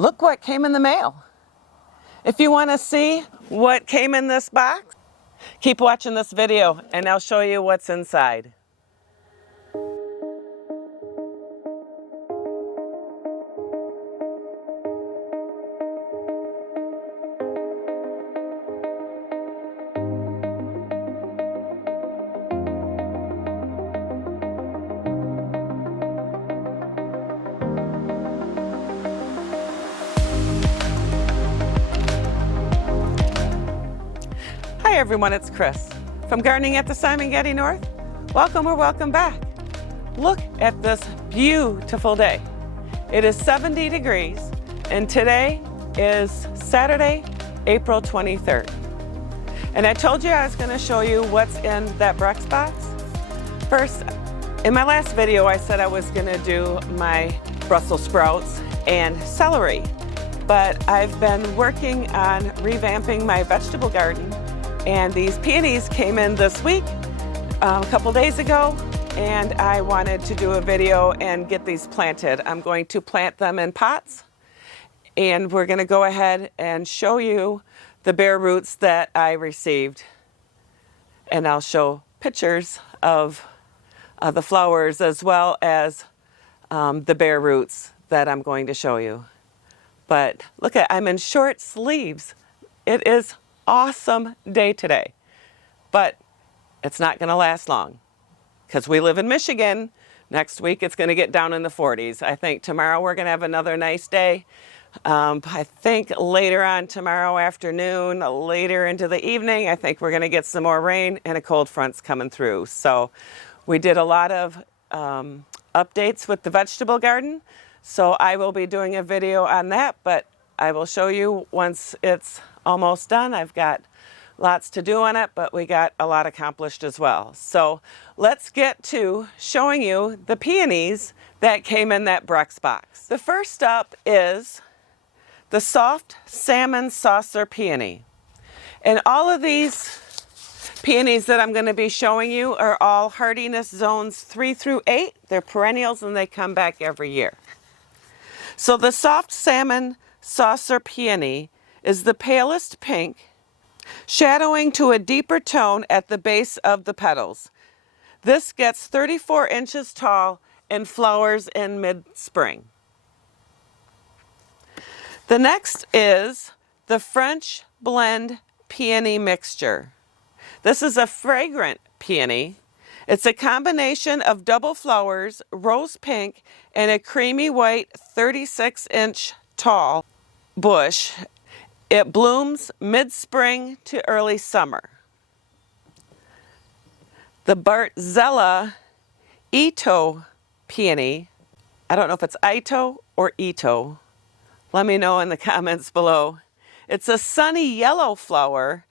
look what came in the mail. If you want to see what came in this box, keep watching this video and I'll show you what's inside. Hi everyone, it's Chris from Gardening at the Simongetti North. Welcome or welcome back. Look at this beautiful day. It is 70 degrees and today is Saturday, April 23rd. And I told you I was going to show you what's in that Brecks box. First, in my last video I said I was going to do my Brussels sprouts and celery, but I've been working on revamping my vegetable garden. And these peonies came in this week, a couple days ago, and I wanted to do a video and get these planted. I'm going to plant them in pots, and we're going to go ahead and show you the bare roots that I received. And I'll show pictures of the flowers as well as the bare roots that I'm going to show you. But look I'm in short sleeves. It is awesome day today, but it's not going to last long because we live in Michigan. Next week it's going to get down in the 40s. I think tomorrow we're going to have another nice day. I think later on tomorrow afternoon, later into the evening, I think we're going to get some more rain and a cold front's coming through. So we did a lot of updates with the vegetable garden. So I will be doing a video on that, but I will show you once it's almost done. I've got lots to do on it, but we got a lot accomplished as well. So let's get to showing you the peonies that came in that Brecks box. The first up is the soft salmon saucer peony. And all of these peonies that I'm going to be showing you are all hardiness zones 3 through 8. They're perennials and they come back every year. So the soft salmon saucer peony is the palest pink, shadowing to a deeper tone at the base of the petals. This gets 34 inches tall and flowers in mid-spring. The next is the French blend peony mixture. This is a fragrant peony. It's a combination of double flowers, rose pink, and a creamy white 36-inch tall bush. It blooms mid-spring to early summer. The Bartzella Ito peony, I don't know if it's Ito or Ito. Let me know in the comments below. It's a sunny yellow flower.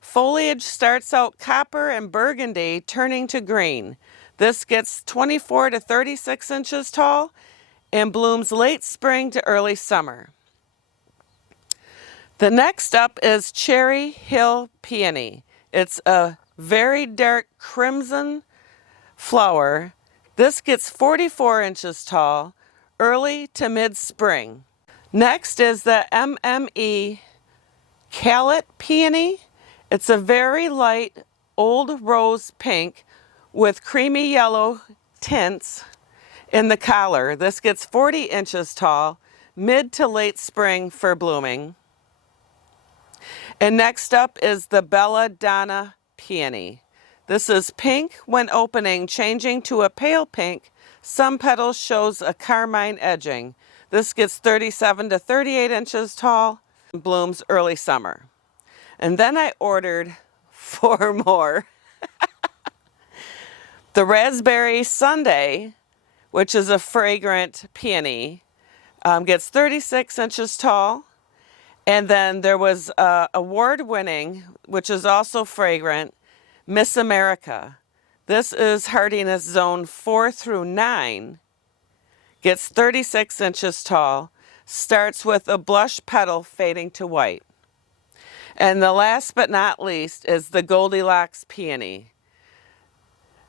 Foliage starts out copper and burgundy, turning to green. This gets 24 to 36 inches tall and blooms late spring to early summer. The next up is Cherry Hill Peony. It's a very dark crimson flower. This gets 44 inches tall, early to mid-spring. Next is the MME Callet Peony. It's a very light old rose pink with creamy yellow tints in the collar. This gets 40 inches tall, mid to late spring for blooming. And next up is the Belladonna Peony. This is pink when opening, changing to a pale pink. Some petals shows a carmine edging. This gets 37 to 38 inches tall and blooms early summer. And then I ordered 4 more. The Raspberry Sundae, which is a fragrant peony, gets 36 inches tall. And then there was award-winning, which is also fragrant, Miss America. This is hardiness zone 4 through 9, gets 36 inches tall, starts with a blush petal fading to white. And the last but not least is the Goldilocks Peony.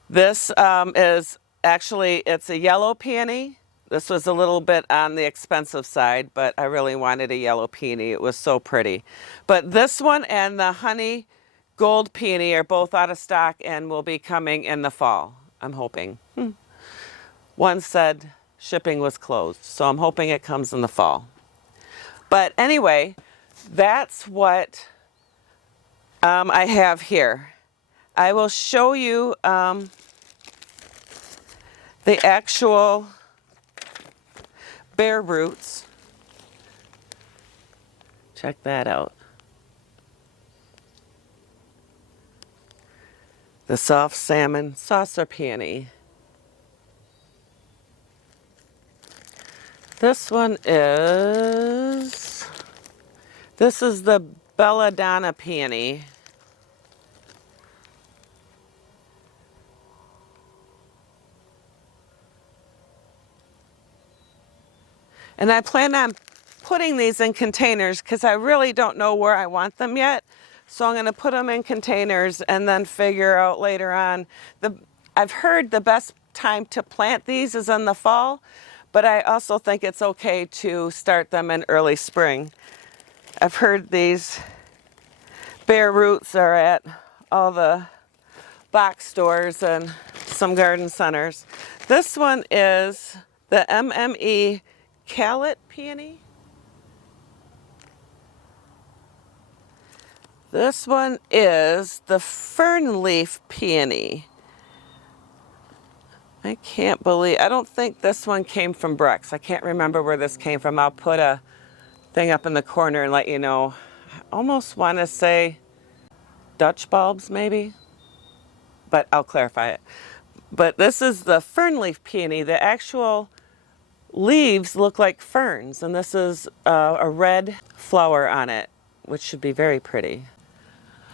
This is actually, it's a yellow peony This was a little bit on the expensive side, but I really wanted a yellow peony. It was so pretty. But this one and the honey gold peony are both out of stock and will be coming in the fall, I'm hoping. One said shipping was closed, so I'm hoping it comes in the fall. But anyway, that's what I have here. I will show you the actual bare roots. Check that out. The soft salmon saucer peony. This is the belladonna peony. And I plan on putting these in containers because I really don't know where I want them yet. So I'm going to put them in containers and then figure out later on. I've heard the best time to plant these is in the fall, but I also think it's okay to start them in early spring. I've heard these bare roots are at all the box stores and some garden centers. This one is the MME Callet peony. This one is the fern leaf peony. I can't believe, I don't think this one came from Brecks. I can't remember where this came from. I'll put a thing up in the corner and let you know. I almost want to say Dutch bulbs maybe, but I'll clarify it. But this is the fern leaf peony. The actual leaves look like ferns, and this is a red flower on it, which should be very pretty.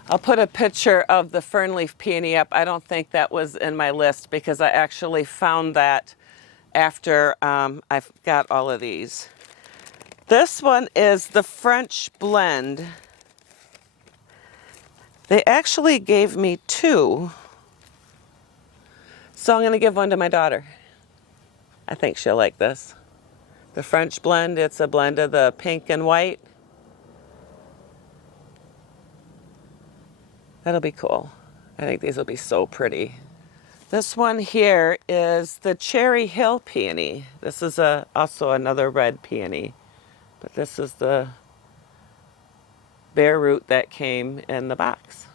I'll put a picture of the fern leaf peony up. I don't think that was in my list because I actually found that after I've got all of these. This one is the French blend. They actually gave me two, so I'm going to give one to my daughter. I think she'll like this. The French blend, it's a blend of the pink and white. That'll be cool. I think these will be so pretty. This one here is the Cherry Hill peony. This is also another red peony, but this is the bare root that came in the box.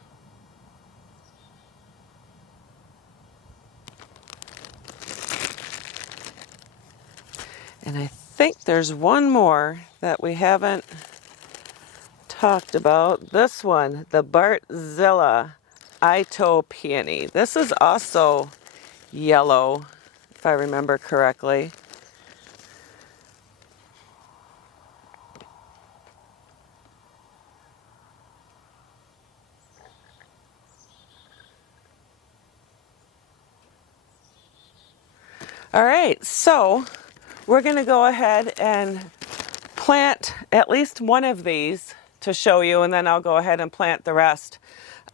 And I think there's one more that we haven't talked about. This one, the Bartzilla Ito peony. This is also yellow, if I remember correctly. All right, so we're going to go ahead and plant at least one of these to show you, and then I'll go ahead and plant the rest.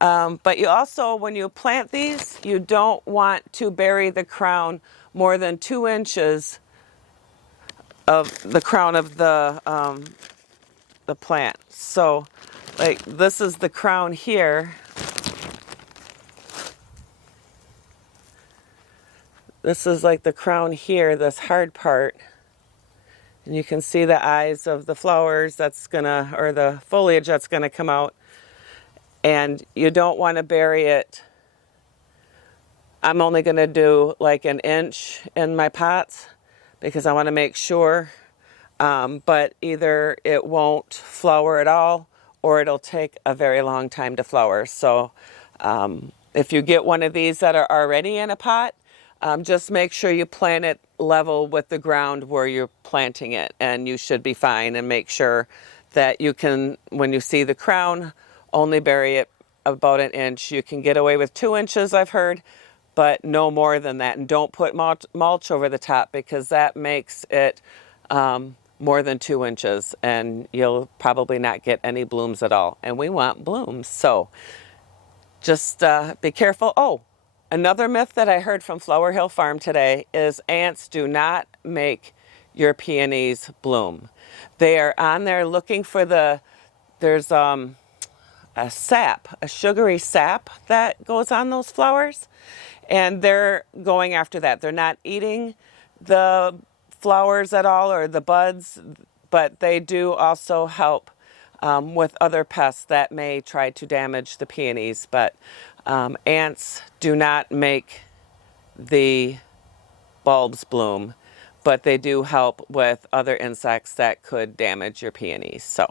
But you also, when you plant these, you don't want to bury the crown more than 2 inches of the crown of the plant. So, like, this is the crown here. This is like the crown here, this hard part. And you can see the eyes of the flowers that's gonna, or the foliage that's gonna come out. And you don't want to bury it. I'm only gonna do like 1 inch in my pots because I want to make sure. But either it won't flower at all or it'll take a very long time to flower. So if you get one of these that are already in a pot, just make sure you plant it level with the ground where you're planting it, and you should be fine. And make sure that you can, when you see the crown, only bury it about 1 inch. You can get away with 2 inches, I've heard, but no more than that. And don't put mulch over the top because that makes it more than 2 inches, and you'll probably not get any blooms at all. And we want blooms, so just be careful. Oh, another myth that I heard from Flower Hill Farm today is ants do not make your peonies bloom. They are on there looking for there's a sap, a sugary sap that goes on those flowers, and they're going after that. They're not eating the flowers at all or the buds, but they do also help with other pests that may try to damage the peonies. But ants do not make the bulbs bloom, but they do help with other insects that could damage your peonies. So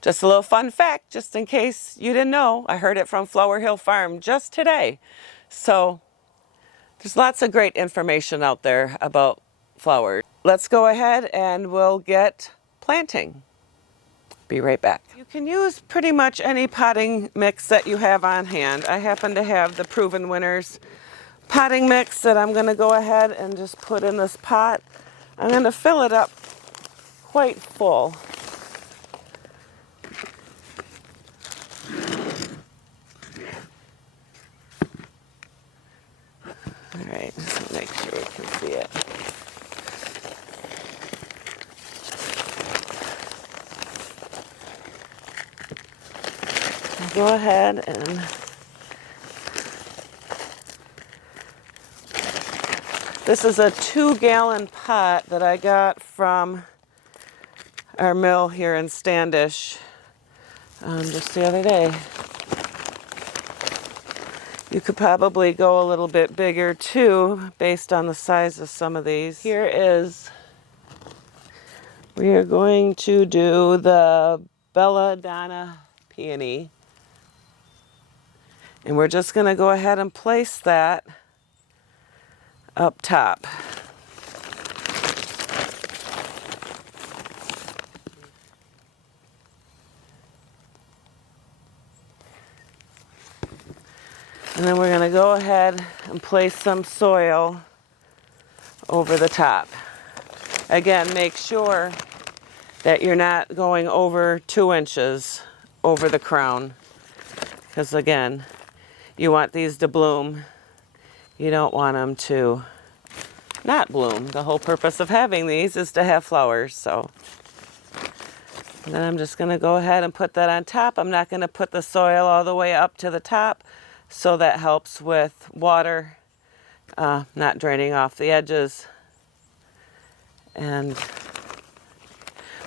just a little fun fact, just in case you didn't know. I heard it from Flower Hill Farm just today. So there's lots of great information out there about flowers. Let's go ahead and we'll get planting. Be right back. You can use pretty much any potting mix that you have on hand. I happen to have the Proven Winners potting mix that I'm going to go ahead and just put in this pot. I'm going to fill it up quite full. All right, just make sure we can see it. Go ahead and this is a 2-gallon pot that I got from our mill here in Standish just the other day. You could probably go a little bit bigger too, based on the size of some of these. We are going to do the Belladonna peony. And we're just going to go ahead and place that up top. And then we're going to go ahead and place some soil over the top. Again, make sure that you're not going over 2 inches over the crown, because again, you want these to bloom. You don't want them to not bloom. The whole purpose of having these is to have flowers. So and then I'm just going to go ahead and put that on top. I'm not going to put the soil all the way up to the top, so that helps with water not draining off the edges. And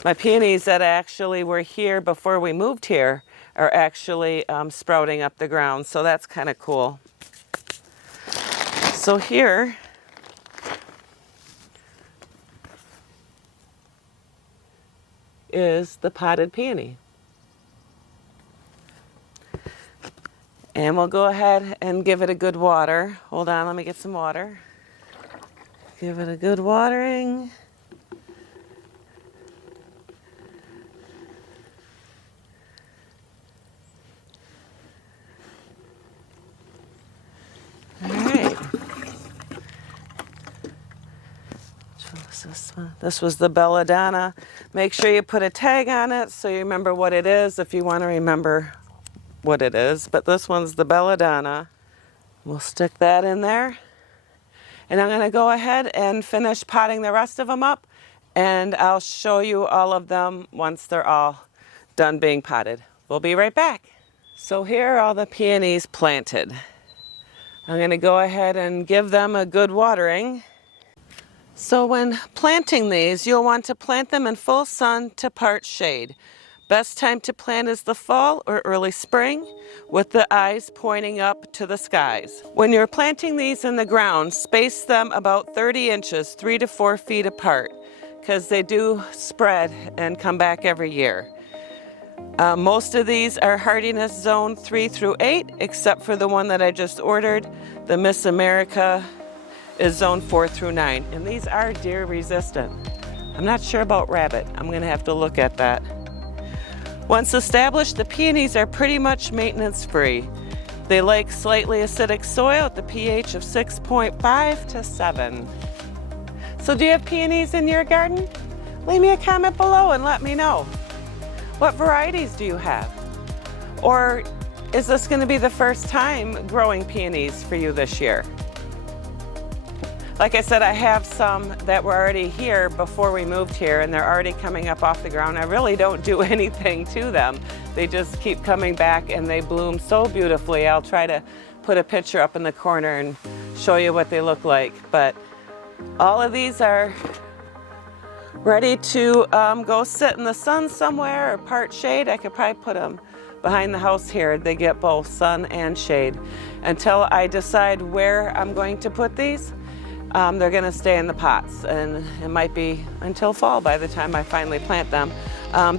my peonies that actually were here before we moved here are actually sprouting up the ground, so that's kind of cool. So here is the potted peony. And we'll go ahead and give it a good water. Hold on, let me get some water. Give it a good watering. All right. Which was this one? This was the Belladonna. Make sure you put a tag on it so you remember what it is if you want to remember what it is. But this one's the Belladonna. We'll stick that in there. And I'm going to go ahead and finish potting the rest of them up, and I'll show you all of them once they're all done being potted. We'll be right back. So here are all the peonies planted. I'm going to go ahead and give them a good watering. So when planting these, you'll want to plant them in full sun to part shade. Best time to plant is the fall or early spring, with the eyes pointing up to the skies. When you're planting these in the ground, space them about 30 inches, 3 to 4 feet apart, because they do spread and come back every year. Most of these are hardiness zone 3 through 8, except for the one that I just ordered. The Miss America is zone 4 through 9, and these are deer resistant. I'm not sure about rabbit. I'm going to have to look at that. Once established, the peonies are pretty much maintenance free. They like slightly acidic soil at the pH of 6.5 to 7. So do you have peonies in your garden? Leave me a comment below and let me know. What varieties do you have? Or is this going to be the first time growing peonies for you this year? Like I said, I have some that were already here before we moved here, and they're already coming up off the ground. I really don't do anything to them. They just keep coming back and they bloom so beautifully. I'll try to put a picture up in the corner and show you what they look like. But all of these are ready to go sit in the sun somewhere or part shade. I could probably put them behind the house here. They get both sun and shade. Until I decide where I'm going to put these, they're going to stay in the pots, and it might be until fall by the time I finally plant them.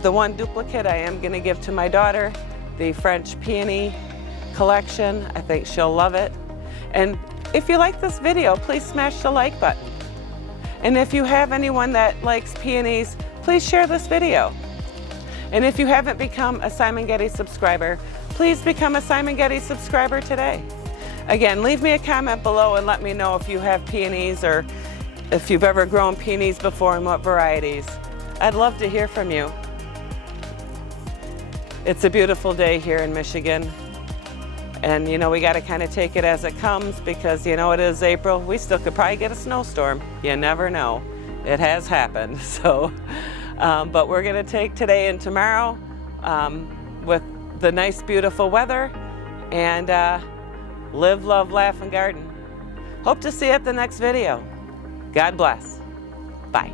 The one duplicate I am going to give to my daughter, the French Peony collection. I think she'll love it. And if you like this video, please smash the like button. And if you have anyone that likes peonies, please share this video. And if you haven't become a Simongetti subscriber, please become a Simongetti subscriber today. Again, leave me a comment below and let me know if you have peonies or if you've ever grown peonies before and what varieties. I'd love to hear from you. It's a beautiful day here in Michigan. And you know, we got to kind of take it as it comes because you know it is April. We still could probably get a snowstorm. You never know. It has happened. So, but we're going to take today and tomorrow with the nice, beautiful weather and live, love, laugh, and garden. Hope to see you at the next video. God bless. Bye.